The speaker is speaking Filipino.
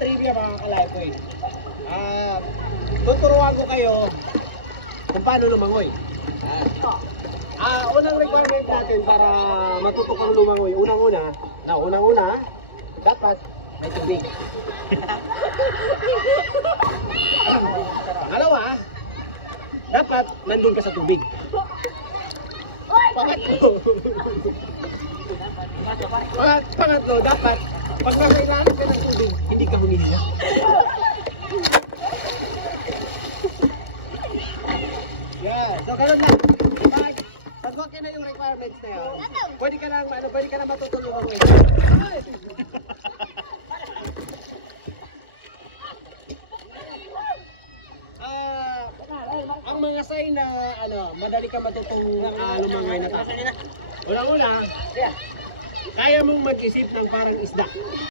trivia mga ka-lifebuoy. Tuturuan ko kayo kung paano lumangoy. Unang requirement natin para matuto kang lumangoy, unang-una, dapat may tubig. Dalawa, dapat nandun ka sa tubig. Pangatlo, dapat pag kailangan ka ng tubig, hindi ka humihinga. Yeah, so ganun lang. Pag okay na yung requirements na yan, pwede ka na matutulungan mo. Ang mga sign na madali ka matutong lumangoy na tao. Unang-una, kaya mong mag-isip ng parang isda.